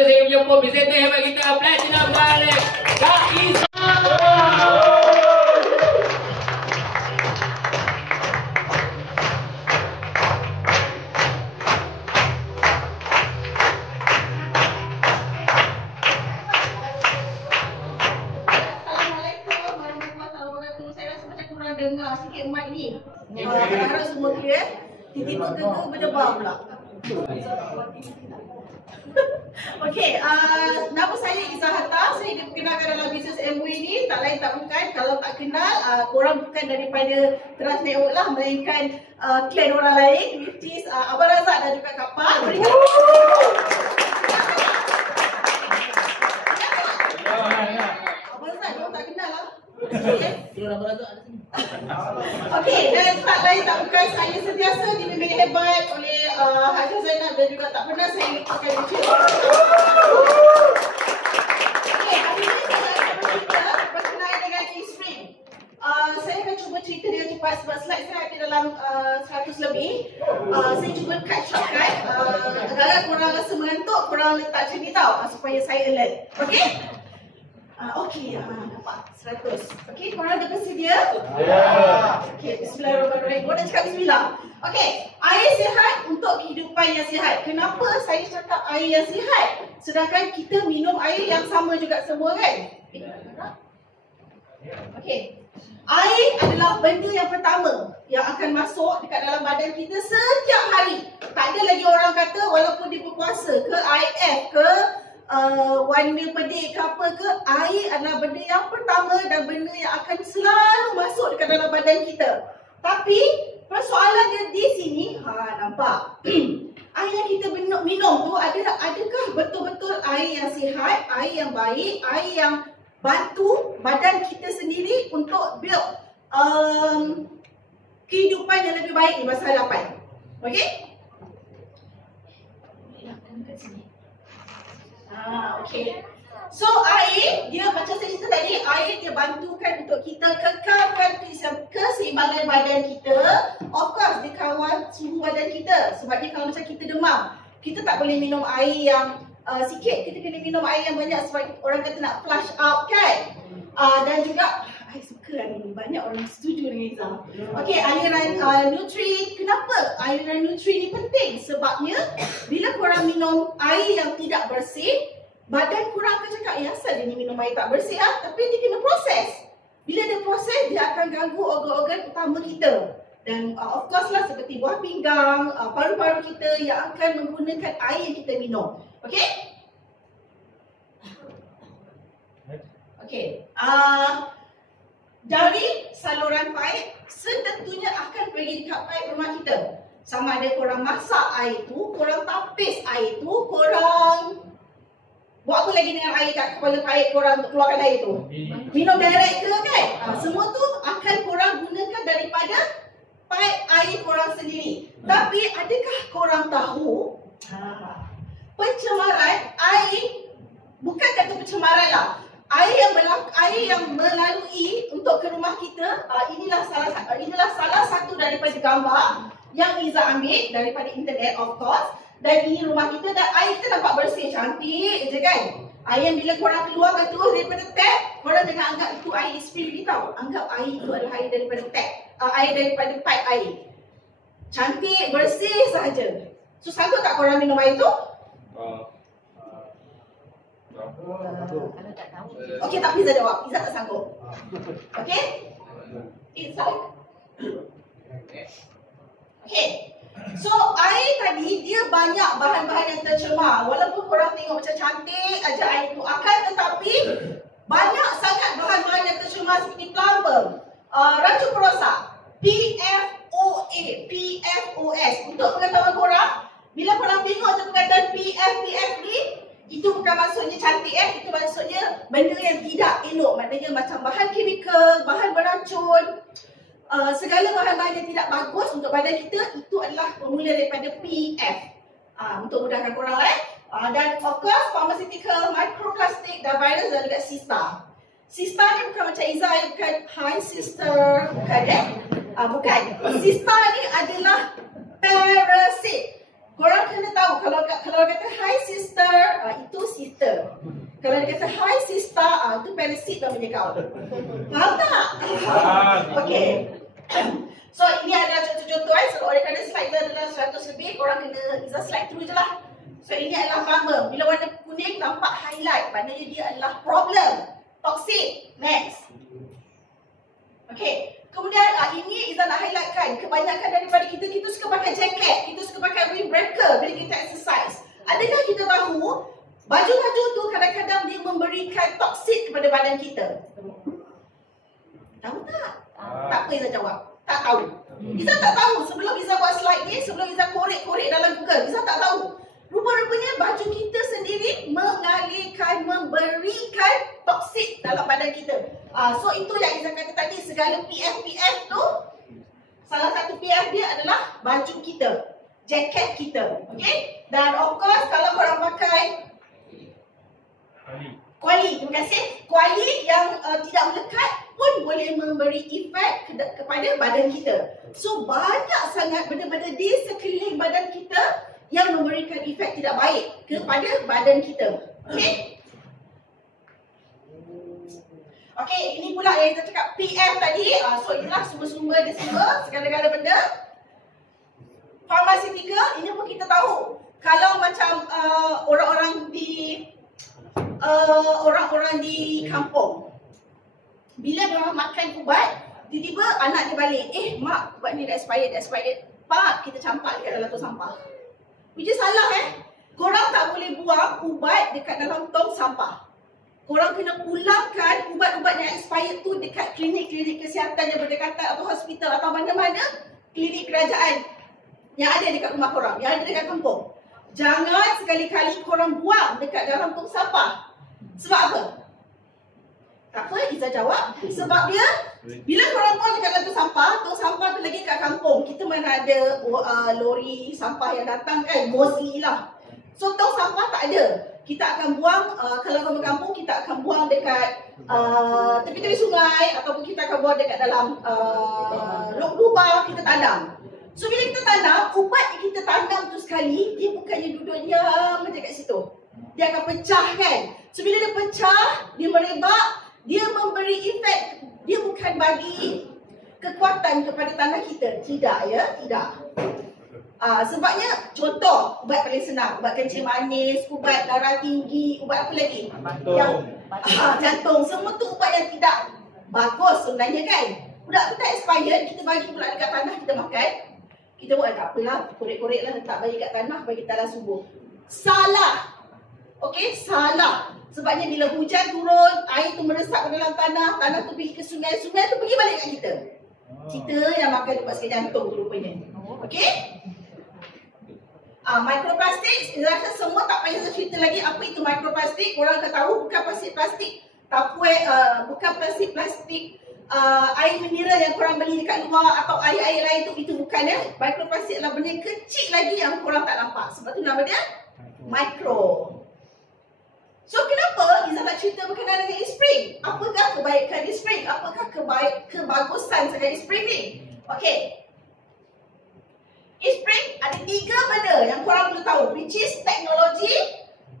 Saya berjumpa presenter hebat kita Platinum Balik Kak Izzah. Dengar sikit mic ni. Harap semua clear. Tiba-tiba gegar berdebar pula. Okey, nama saya Izzah Hatta. Saya diperkenalkan dalam bisnes Amway ni. Tak lain tak bukan, kalau tak kenal, korang bukan daripada Trans Network lah, melainkan klan orang lain, which is Abang Razak dan juga Kak Pa. Berikan Abang Razak, korang tak kenal lah. Okey, dan tak lain tak bukan, saya sentiasa dibimbing hebat oleh Haji Zainab dan juga tak pernah saya lupakan ujian. Okey, hari ini saya akan bercerita berkenaan dengan e-stream. Saya akan cuba cerita dengan cepat sebab slide saya ada dalam 100 lebih. Saya cuba cut shortcut. Agak-agak korang rasa mengantuk, korang letak macam ni tau, supaya saya alert. Okey? Okey, nampak 100. Okey, korang ada bersedia? Ya. Okey, bismillahirrahmanirrahim. Korang nak cakap bismillah. Okey, air sihat untuk kehidupan yang sihat. Kenapa saya cakap air yang sihat? Sedangkan kita minum air yang sama juga semua kan? Okey. Air adalah benda yang pertama yang akan masuk dekat dalam badan kita setiap hari. Tak ada lagi orang kata walaupun dia berpuasa ke IF ke 1 meal per day ke apa ke, air adalah benda yang pertama dan benda yang akan selalu masuk dekat dalam badan kita. Tapi persoalan dia di sini, nampak? Air yang kita minum tu adakah betul-betul air yang sihat, air yang baik, air yang bantu badan kita sendiri untuk build kehidupan yang lebih baik di masa hadapan. Okey? Okey. So air, dia macam saya cerita tadi, air dia bantukan untuk kita kekalkan keseimbangan badan kita. Of course, dia kawal suhu badan kita. Sebab dia kalau macam kita demam, kita tak boleh minum air yang sikit, kita kena minum air yang banyak sebab orang kata nak flush out kan. Dan juga, saya suka lah ni, banyak orang setuju dengan Izzah. Okey, aliran nutrien. Kenapa aliran nutrien ni penting? Sebabnya, bila korang minum air yang tidak bersih, badan korang akan cakap, ya asal dia ni minum air tak bersih lah. Tapi dia kena proses. Bila dia proses, dia akan ganggu organ-organ utama kita. Dan of course lah seperti buah pinggang, paru-paru kita yang akan menggunakan air yang kita minum. Okey? Okey. Dari saluran paip, setentunya akan pergi dekat paip rumah kita. Sama ada korang masak air tu, korang tapis air tu, korang buat apa lagi dengan air kat kepala paip korang untuk keluarkan air tu? Minum direct ke kan? Semua tu akan korang gunakan daripada paip air korang sendiri. Tapi adakah korang tahu pencemaran air, bukan kata pencemaran lah, air yang melalui untuk ke rumah kita, inilah salah satu daripada gambar yang Izzah ambil daripada internet of course. Dan ini rumah kita dan air kita nampak bersih, cantik je kan. Air yang bila korang keluarkan terus daripada tap, korang jangan anggap itu air spring ni tau. Anggap air itu adalah air daripada tap, air daripada pipe air. Cantik, bersih sahaja. So sanggup tak korang minum air tu? Okey, tak Izzah jawab. Izzah tak sanggup. Okey? Izzah. Okey. So air tadi dia banyak bahan-bahan yang tercemar. Walaupun korang tengok macam cantik aja air tu, akan tetapi banyak sangat bahan-bahan yang tercemar seperti plumber, racun perosak, PFOA, PFOS. Untuk pengetahuan korang, bila korang tengok macam perkataan PF ni, itu bukan maksudnya cantik itu maksudnya benda yang tidak elok. Maknanya macam bahan kimikal, bahan beracun, segala bahan-bahan yang tidak bagus untuk badan kita, itu adalah bermula daripada PF. Untuk mudahkan korang dan of course pharmaceutical, microplastic dan virus dan juga cysta. Cysta ni bukan macam Izzah, bukan hi sister, bukan bukan. Cysta ni adalah parasit. Korang kena tahu kalau kata hi sister, itu kita. Kalau dia kata hi sister, tu parasit namanya kau. Faham tak? Okey. So ini adalah contoh-contoh So oleh kerana slide adalah 100 lebih, korang kena Izzah slide through je lah. So ini adalah farmer. Bila warna kuning nampak highlight, maknanya dia adalah problem, toxic. Next. Okey. Kemudian ini Izzah nak highlightkan, kebanyakan daripada kita suka pakai jaket, kita suka pakai windbreaker bila kita exercise. Adakah kita tahu baju-baju tu kadang-kadang dia memberikan toksik kepada badan kita? Tahu tak? Tak apa Izzah jawab. Tak tahu. Izzah tak tahu. Sebelum Izzah buat slide ni, sebelum Izzah korek-korek dalam Google, Izzah tak tahu. Rupa-rupanya baju kita sendiri mengalirkan, memberikan toksik dalam badan kita. So itu yang Izzah kata tadi, segala PF tu, salah satu PF dia adalah baju kita, jaket kita. Okay? Dan of course kalau korang pakai kuali, terima kasih. Kuali yang tidak melekat pun boleh memberi efek kepada badan kita. So banyak sangat benda-benda di sekeliling badan kita yang memberikan efek tidak baik kepada badan kita. Okey? Okey, ini pula yang kita cakap PF tadi. So inilah sumber-sumber dia semua, segala-gala benda. Pharmaceutical, ini pun kita tahu. Kalau macam orang-orang di kampung, bila dia orang makan ubat, tiba-tiba anak dia balik, mak, ubat ni dah expired. Pak, kita campak dekat dalam tong sampah. Which is salah Korang tak boleh buang ubat dekat dalam tong sampah. Korang kena pulangkan ubat-ubat yang expired tu dekat klinik-klinik kesihatan yang berdekatan atau hospital atau mana-mana klinik kerajaan yang ada dekat rumah korang, yang ada dekat kampung. Jangan sekali-kali korang buang dekat dalam tong sampah. Sebab apa? Tak apa, Izzah jawab. Sebab dia, bila korang buang dekat dalam tong sampah tu lagi kat kampung. Kita mana ada lori sampah yang datang kan, Mozi lah. So tong sampah tak ada. Kita akan buang, kalau orang kampung, kita akan buang dekat tepi-tepi sungai, ataupun kita akan buang dekat dalam lubang, kita tanam. So bila kita tanam, ubat yang kita tanam tu sekali, dia bukannya duduk diam macam kat situ. Dia akan pecah kan. So bila dia pecah, dia merebak, dia memberi efek. Dia bukan bagi kekuatan kepada tanah kita. Tidak ya, tidak. Sebabnya, contoh, ubat paling senang. Ubat kencing manis, ubat darah tinggi, ubat apa lagi? Jantung. Semua tu ubat yang tidak bagus sebenarnya kan. Ubat tu dah expired, kita bagi pula dekat tanah, kita makan. Kita buat tak apalah, korek-korek lah, letak bagi kat tanah, bagi tanah subuh. Salah. Okey, salah. Sebabnya bila hujan turun, air tu meresap ke dalam tanah, tanah tu pergi ke sungai, sungai tu pergi balik kat kita. Kita yang makan ubat sikit jantung tu rupanya. Okey? Microplastik, saya rasa semua tak payah saya cerita lagi apa itu microplastik. Korang akan tahu bukan plastik bukan plastik air mineral yang korang beli dekat luar atau air-air lain tu, itu bukan ya. Microplastik adalah benda kecil lagi yang korang tak nampak. Sebab tu nama dia micro. So kenapa Izzah nak cerita berkenaan dengan e-spring? Apakah kebaikan e-spring? Apakah kebagusan sekali e-spring ni? Okey. E-spring ada 3 benda yang korang perlu tahu, which is teknologi,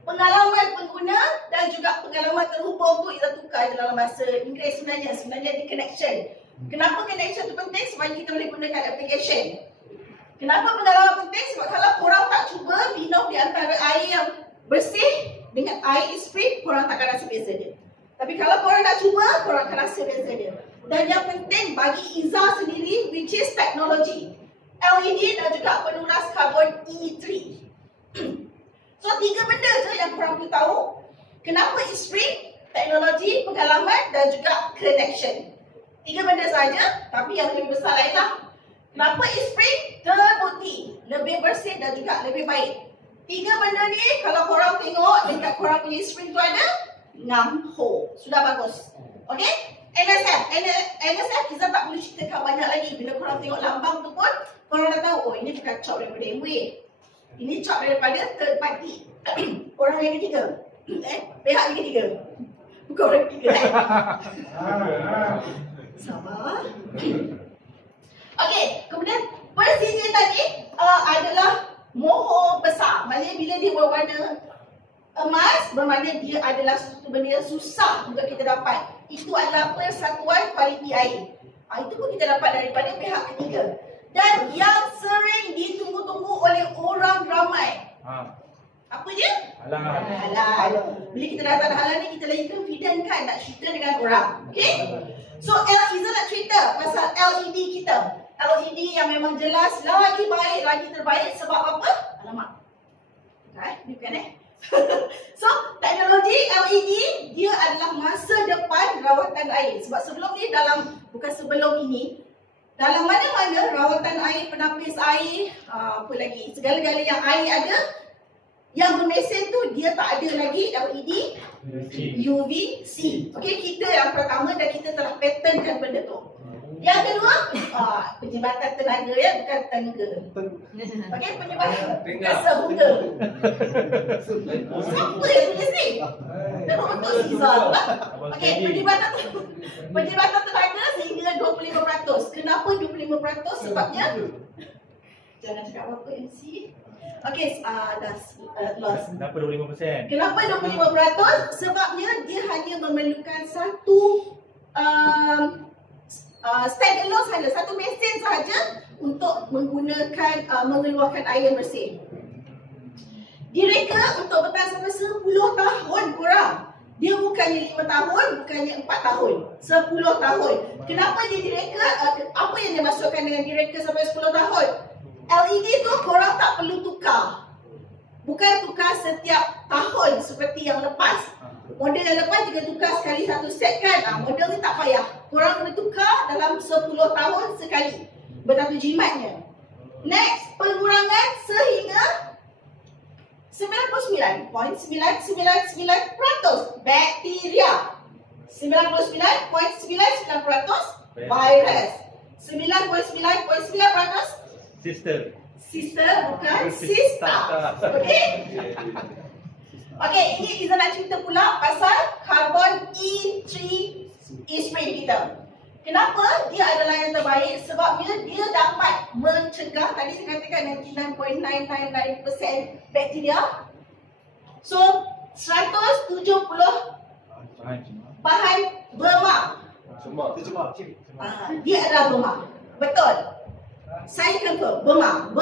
pengalaman pengguna dan juga pengalaman terhubung tu. Izzah tukar dalam bahasa Inggeris sebenarnya di connection. Kenapa connection tu penting? Sebab kita boleh gunakan application. Kenapa pengalaman penting? Sebab kalau korang tak cuba minum di antara air yang bersih dengan air e-spring, korang takkan rasa beza dia. Tapi kalau korang nak cuba, korang akan rasa beza dia. Dan yang penting bagi Izzah sendiri, which is teknologi, LED dan juga penuras karbon E3. So 3 benda je yang korang perlu tahu. Kenapa e-spring, teknologi, pengalaman dan juga connection. 3 benda saja, tapi yang lebih besar lainlah. Kenapa e-spring terbukti lebih bersih dan juga lebih baik. 3 benda ni kalau korang tengok dekat korang punya e-spring tu ada 6 hole. Sudah bagus. Okey? NSF Izzah tak perlu ceritakan banyak lagi. Bila korang tengok lambang tu pun korang dah tahu, oh ini bukan cop daripada MWay. Ini cop daripada third party. Orang yang ketiga. Pihak yang ketiga. Bukan orang ketiga. Sabar. Okey, kemudian persisnya tadi adalah moho besar. Maksudnya bila dia berwarna Emas bermakna dia adalah sesuatu benda yang susah untuk kita dapat. Itu adalah apa? Satuan kualiti air. Itu pun kita dapat daripada pihak ketiga. Dan yang sering ditunggu-tunggu oleh orang ramai. Apa dia? Halal. Bila kita datang halal ni, kita lagi confident kan nak cerita dengan orang. Okay? So Izzah nak cerita pasal LED kita. LED yang memang jelas lagi baik, lagi terbaik. Sebab apa? Alamak. Ni bukan So teknologi LED dia adalah masa depan rawatan air. Sebab sebelum ni bukan sebelum ini, dalam mana-mana rawatan air, penapis air, apa lagi, segala-gala yang air ada, yang bermesin tu dia tak ada lagi LED, UVC. Okay, kita yang pertama dan kita telah patentkan benda tu. Yang kedua, penjimatan tenaga ya, bukan tenaga. Okay, penjimatan sehingga. Siapa yang tulis ni? Teruk untuk Izzah tu lah. Okay, penjimatan tenaga sehingga 25%. Kenapa 25%? Sebabnya jangan cakap apa-apa MC. Okay, dah lost. Kenapa 25%? Kenapa 25%? Sebabnya dia hanya memerlukan satu stand alone sahaja, satu mesin sahaja untuk menggunakan mengeluarkan air yang bersih. Direka untuk bertahan sampai 10 tahun kurang. Dia bukannya 5 tahun, bukannya 4 tahun, 10 tahun. Kenapa dia direka? Apa yang dia masukkan dengan direka sampai 10 tahun? LED tu korang tak perlu tukar. Bukan tukar setiap tahun seperti yang lepas. Model yang lepas jika tukar sekali satu set kan, model ni tak payah. Korang boleh tukar dalam 10 tahun sekali. Betapa jimatnya. Next, pengurangan sehingga 99.999% bakteria, 99.99% virus, 99.9% sister bukan sista. Okey? Okey, ini Izzah nak cerita pula pasal karbon E3 e-spray kita. Kenapa dia adalah yang terbaik? Sebabnya dia dapat mencegah, tadi saya katakan 99.999% bakteria. So 170 bahan bermak. Dia adalah bermak. Betul. Saya confirm bermak.